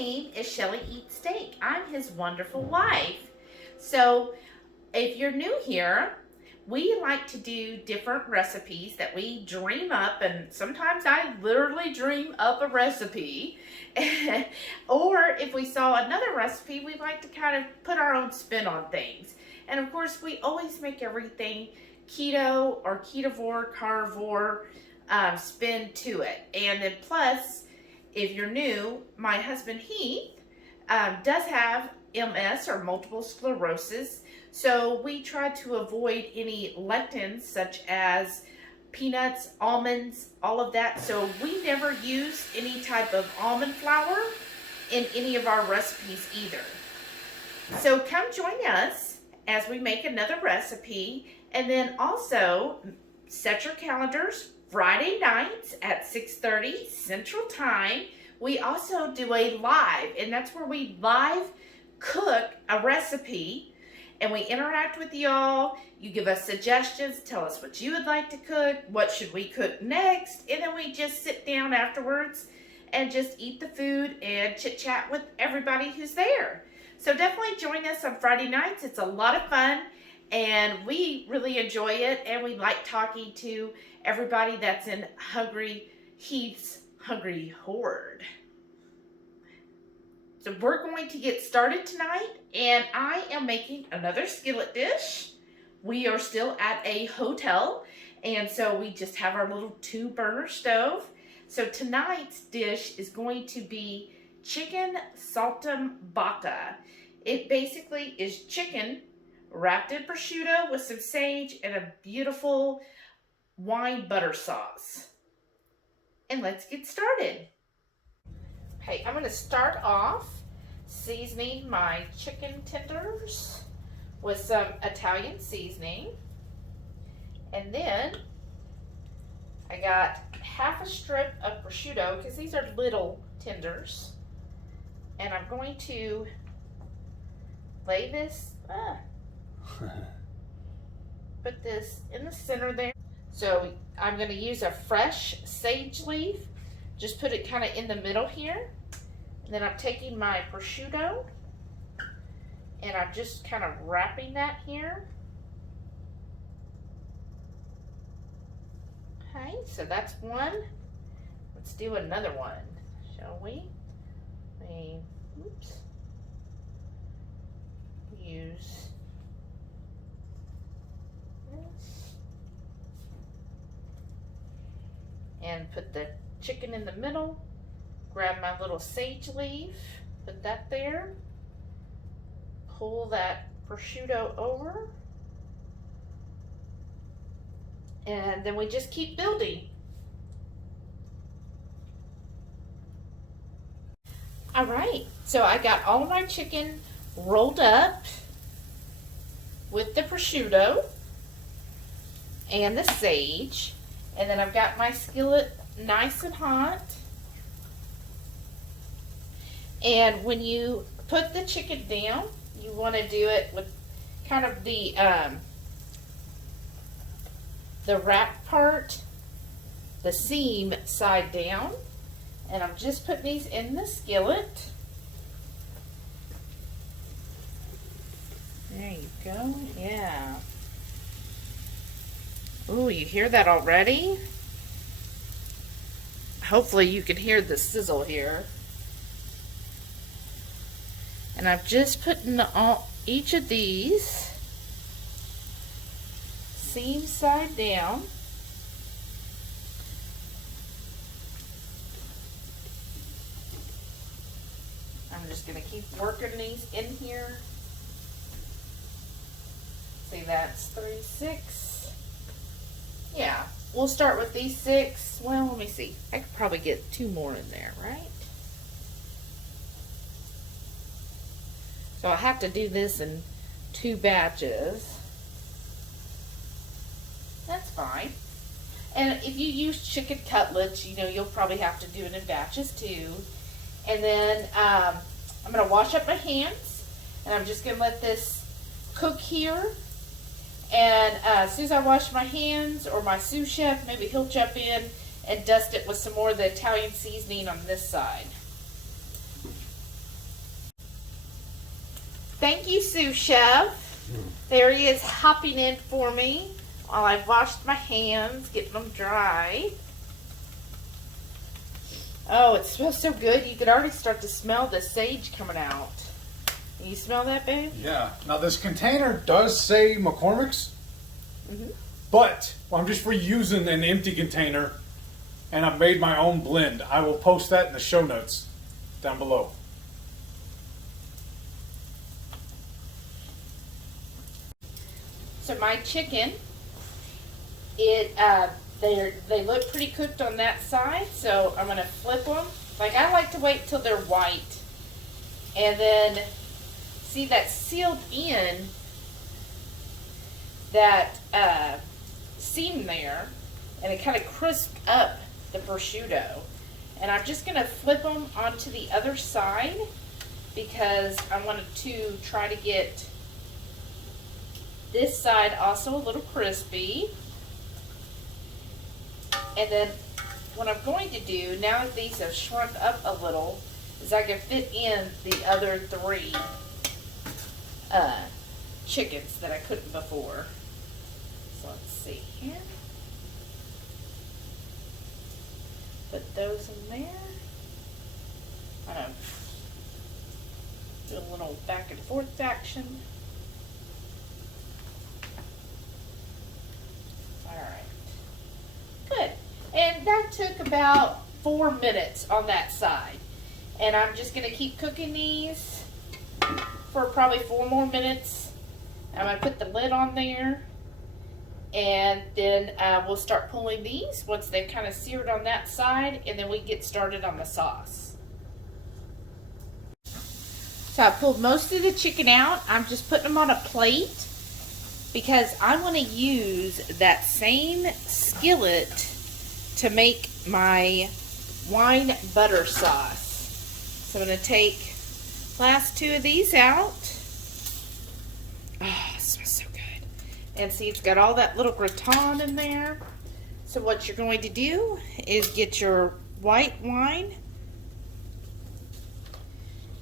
name is Shelly Eats Steak. I'm his wonderful wife. So if you're new here, we like to do different recipes that we dream up, and sometimes I literally dream up a recipe. Or if we saw another recipe, we like to kind of put our own spin on things. And of course, we always make everything keto or ketovore, carnivore spin to it. And then plus, if you're new, my husband Heath does have MS or multiple sclerosis. So we try to avoid any lectins such as peanuts, almonds, all of that. So we never use any type of almond flour in any of our recipes either. So come join us as we make another recipe, and then also set your calendars Friday nights at 6:30 Central Time. We also do a live, and that's where we live cook a recipe, and we interact with y'all. You give us suggestions, tell us what you would like to cook, what should we cook next, and then we just sit down afterwards and just eat the food and chit chat with everybody who's there. So definitely join us on Friday nights. It's a lot of fun, and we really enjoy it, and we like talking to everybody that's in HungryHeath's Hungry Horde. So we're going to get started tonight, and I am making another skillet dish. We are still at a hotel, and so we just have our little 2-burner stove. So tonight's dish is going to be chicken saltimbocca. It basically is chicken wrapped in prosciutto with some sage and a beautiful wine butter sauce. And let's get started. Okay, I'm going to start off seasoning my chicken tenders with some Italian seasoning. And then I got half a strip of prosciutto, because these are little tenders. And I'm going to lay this, put this in the center there. So I'm going to use a fresh sage leaf. Just put it kind of in the middle here. And then I'm taking my prosciutto and I'm just kind of wrapping that here. Okay, so that's one. Let's do another one, shall we? Oops. Use this. And put the chicken in the middle. Grab my little sage leaf, put that there. Pull that prosciutto over. And then we just keep building. All right, so I got all of my chicken rolled up with the prosciutto and the sage. And then I've got my skillet nice and hot. And when you put the chicken down, you want to do it with kind of the wrap part, the seam side down. And I'm just putting these in the skillet. There you go, yeah. Ooh, you hear that already? Hopefully you can hear the sizzle here. And I've just put in each of these seam side down. I'm just going to keep working these in here. See, that's 3, 6. Yeah, we'll start with these 6. Well, let me see. I could probably get 2 more in there, right? So I have to do this in 2 batches. That's fine. And if you use chicken cutlets, you know, you'll probably have to do it in batches too. And then I'm going to wash up my hands, and I'm just going to let this cook here. And as soon as I wash my hands, or my sous chef, maybe he'll jump in and dust it with some more of the Italian seasoning on this side. Thank you, sous chef. There he is hopping in for me while I washed my hands, getting them dry. Oh, it smells so good. You could already start to smell the sage coming out. Can you smell that, babe? Yeah. Now this container does say McCormick's, but I'm just reusing an empty container, and I've made my own blend. I will post that in the show notes down below. So my chicken, they look pretty cooked on that side, so I'm gonna flip them. Like, I like to wait till they're white, and then see that sealed in that seam there, and it kind of crisped up the prosciutto. And I'm just gonna flip them onto the other side because I wanted to try to get this side also a little crispy. And then what I'm going to do, now that these have shrunk up a little, is I can fit in the other 3 chickens that I couldn't before. So let's see here. Put those in there. I'm gonna do a little back and forth action. Alright. Good. And that took about 4 minutes on that side. And I'm just going to keep cooking these for probably 4 more minutes. I'm going to put the lid on there. And then we'll start pulling these once they've kind of seared on that side. And then we get started on the sauce. So I pulled most of the chicken out. I'm just putting them on a plate because I want to use that same skillet to make my wine butter sauce. So I'm going to take last 2 of these out. Oh, it smells so good. And see, it's got all that little gratin in there. So what you're going to do is get your white wine.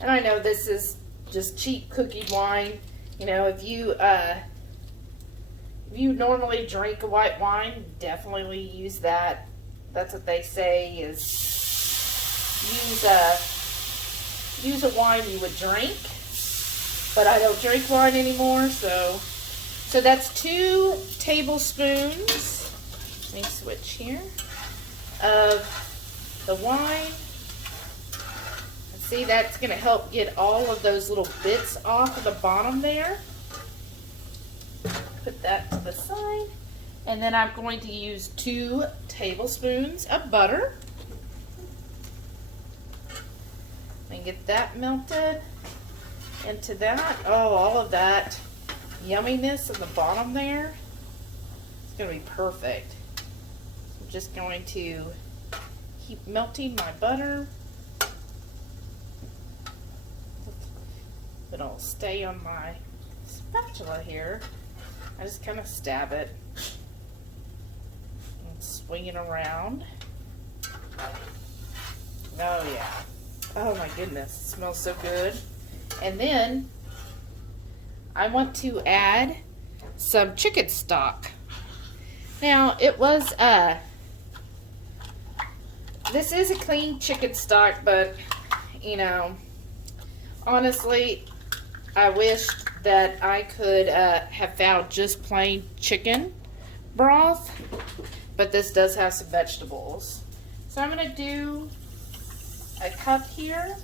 And I know this is just cheap cookie wine. You know, if you normally drink a white wine, definitely use that. That's what they say is use a wine you would drink. But I don't drink wine anymore, so that's 2 tablespoons. Let me switch here of the wine. And see, that's going to help get all of those little bits off of the bottom there. Put that to the side. And then I'm going to use 2 tablespoons of butter. And get that melted into that. Oh, all of that yumminess at the bottom there. It's going to be perfect. I'm just going to keep melting my butter. It'll stay on my spatula here. I just kind of stab it and swing it around. Oh yeah. Oh my goodness, it smells so good. And then I want to add some chicken stock. Now it was this is a clean chicken stock, but you know, honestly, I wished that I could have found just plain chicken broth, but this does have some vegetables. So I'm going to do a cup here.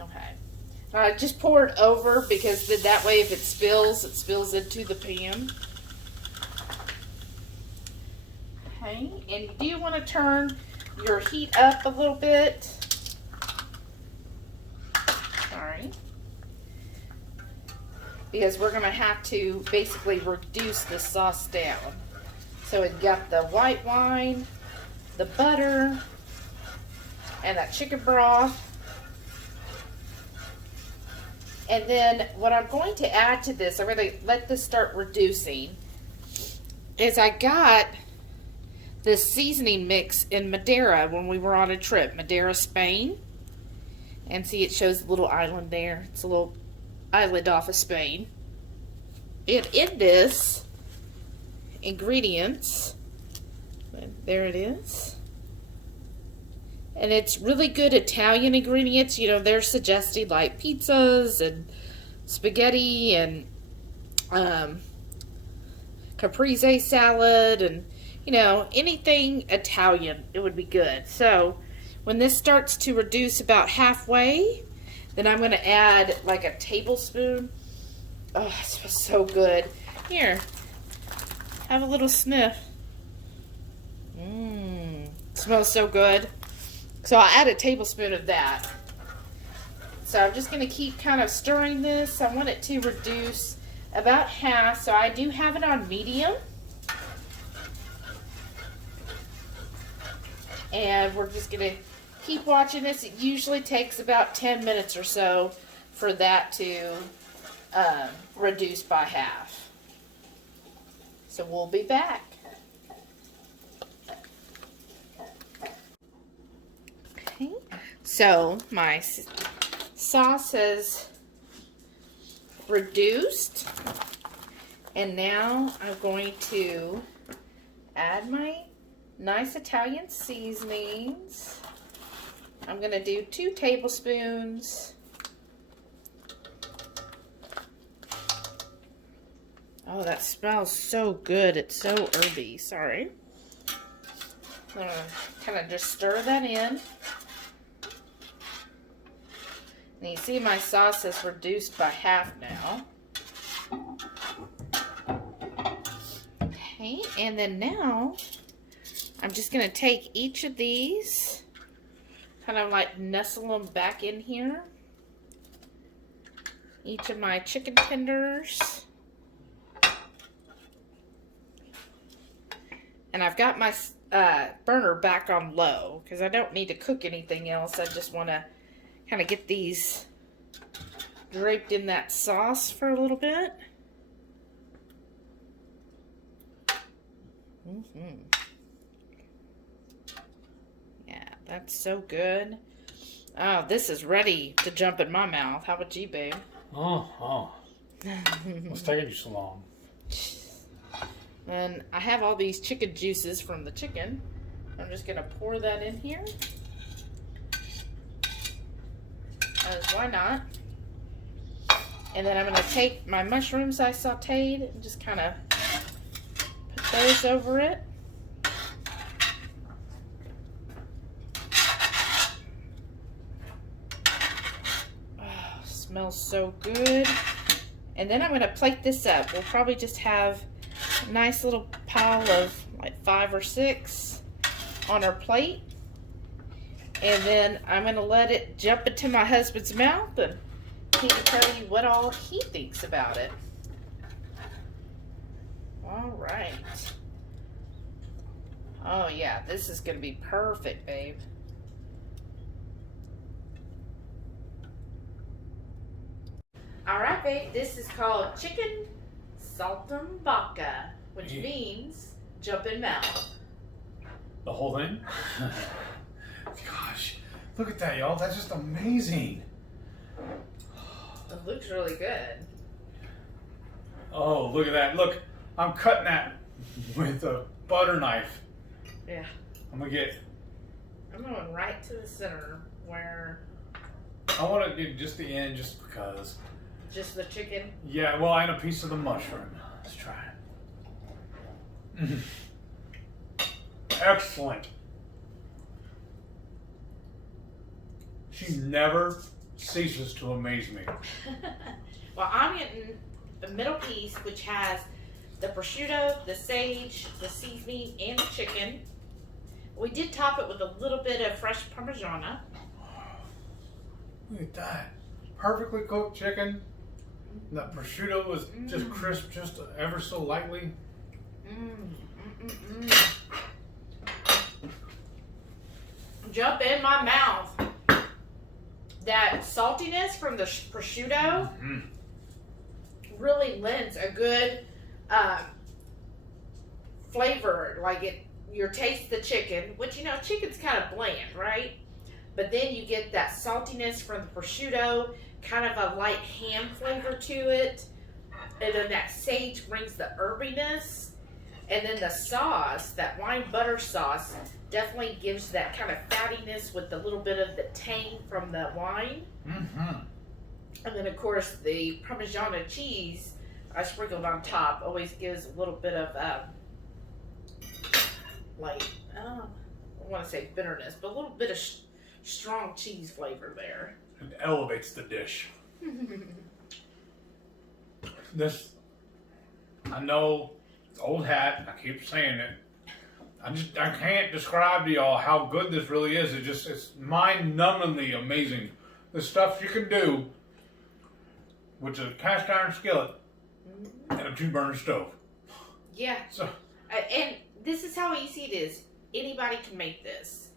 Okay. Just pour it over because then that way if it spills into the pan. Okay, and you do want to turn your heat up a little bit. Sorry. Because we're going to have to basically reduce the sauce down. So we've got the white wine, the butter, and that chicken broth. And then what I'm going to add to this, I'm going to let this start reducing, is I got this seasoning mix in Madeira when we were on a trip, Madeira, Spain. And see, it shows the little island there. It's a little island off of Spain. And in this, ingredients, there it is. And it's really good Italian ingredients. You know, they're suggesting like pizzas and spaghetti and caprese salad and, you know, anything Italian, it would be good. So when this starts to reduce about halfway, then I'm going to add like a tablespoon. Oh, it smells so good. Here, have a little sniff. It smells so good. So I'll add a tablespoon of that. So I'm just going to keep kind of stirring this. I want it to reduce about half. So I do have it on medium. And we're just going to keep watching this. It usually takes about 10 minutes or so for that to reduce by half. So we'll be back. Okay, so my sauce has reduced, and now I'm going to add my nice Italian seasonings. I'm going to do 2 tablespoons. Oh, that smells so good. It's so herby. Sorry. I'm going to kind of just stir that in. And you see my sauce has reduced by half now. Okay, and then now I'm just going to take each of these, kind of like nestle them back in here. Each of my chicken tenders. And I've got my burner back on low because I don't need to cook anything else. I just want to kind of get these draped in that sauce for a little bit. Yeah, that's so good. Oh, this is ready to jump in my mouth. How about you, babe? Oh. What's taking you so long? And I have all these chicken juices from the chicken. I'm just going to pour that in here. Because why not? And then I'm going to take my mushrooms I sauteed and just kind of put those over it. Oh, smells so good. And then I'm going to plate this up. We'll probably just have a nice little pile of like 5 or 6 on our plate. And then I'm going to let it jump into my husband's mouth and he can tell you what all he thinks about it. All right. Oh yeah, this is going to be perfect, babe. All right, babe, this is called chicken Saltimbocca, which means jump in mouth. The whole thing? Gosh, look at that, y'all. That's just amazing. It looks really good. Oh, look at that. Look, I'm cutting that with a butter knife. Yeah. I'm going right to the center where... I want to do just the end just because. Just the chicken? Yeah, well, and a piece of the mushroom. Let's try it. Excellent. She never ceases to amaze me. Well, I'm getting the middle piece, which has the prosciutto, the sage, the seasoning, and the chicken. We did top it with a little bit of fresh Parmigiana. Look at that. Perfectly cooked chicken. That prosciutto was just crisp, just ever so lightly. Jump in my mouth. That saltiness from the prosciutto really lends a good flavor. Like you taste the chicken, which, you know, chicken's kind of bland, right? but then you get that saltiness from the prosciutto, kind of a light ham flavor to it, and then that sage brings the herbiness, and then the sauce, that wine butter sauce, definitely gives that kind of fattiness with a little bit of the tang from the wine. Mm-hmm. And then, of course, the Parmigiano cheese I sprinkled on top always gives a little bit of, I want to say bitterness, but a little bit of strong cheese flavor there. It elevates the dish. This, I know, it's old hat. I keep saying it. I can't describe to y'all how good this really is. It's mind-numbingly amazing. The stuff you can do with a cast iron skillet and a 2-burner stove. Yeah. So, and this is how easy it is. Anybody can make this.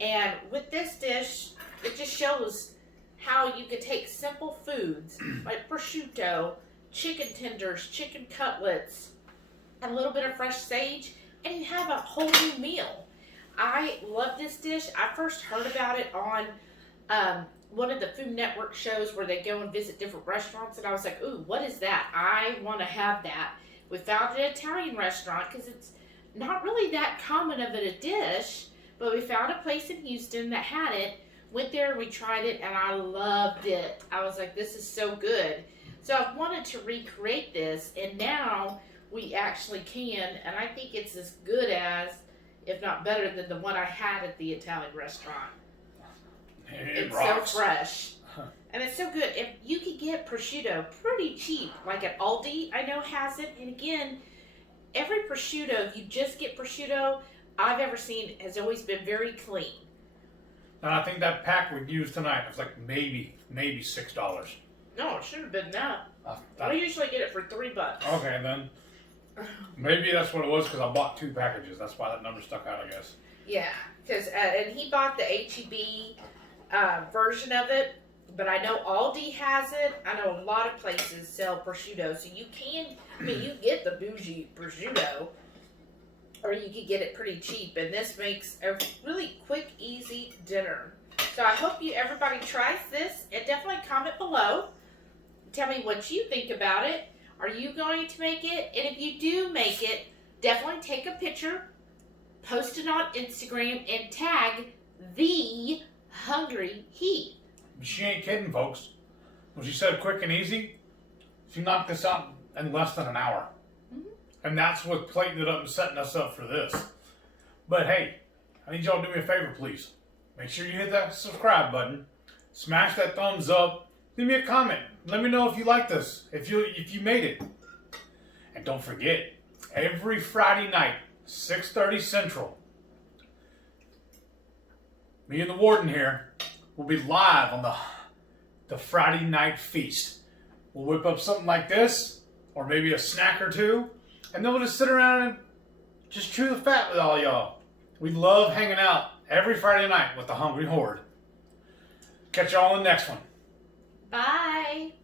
And with this dish, it just shows how you could take simple foods like prosciutto, chicken tenders, chicken cutlets, and a little bit of fresh sage, and you have a whole new meal. I love this dish. I first heard about it on one of the Food Network shows where they go and visit different restaurants, and I was like, ooh, what is that? I want to have that. We found an Italian restaurant because it's not really that common of a dish, but we found a place in Houston that had it. Went there, we tried it, and I loved it. I was like, this is so good. So I wanted to recreate this, and now we actually can, and I think it's as good as, if not better than the one I had at the Italian restaurant. It's rocks. so fresh. And it's so good. If you could get prosciutto pretty cheap, like at Aldi, I know has it. And again, every prosciutto, if you just get prosciutto, I've ever seen has always been very clean. And I think that pack we used tonight was like maybe $6. No, it should have been that. We usually get it for $3. Okay, then. Maybe that's what it was because I bought 2 packages. That's why that number stuck out, I guess. Yeah, because and he bought the HEB version of it, but I know Aldi has it. I know a lot of places sell prosciutto, so you can. I mean, you get the bougie prosciutto, or you could get it pretty cheap, and this makes a really quick, easy dinner. So I hope everybody tries this, and definitely comment below. Tell me what you think about it. Are you going to make it? And if you do make it, definitely take a picture, post it on Instagram, and tag the HungryHeath. She ain't kidding, folks. When she said quick and easy, she knocked this out in less than an hour. Mm-hmm. And that's what plating it up and setting us up for this. But hey, I need y'all to do me a favor, please. Make sure you hit that subscribe button. Smash that thumbs up. Leave me a comment. Let me know if you like this, if you made it. And don't forget, every Friday night, 6:30 Central, me and the warden here will be live on the Friday night feast. We'll whip up something like this, or maybe a snack or two, and then we'll just sit around and just chew the fat with all y'all. We love hanging out every Friday night with the Hungry Horde. Catch y'all in the next one. Bye.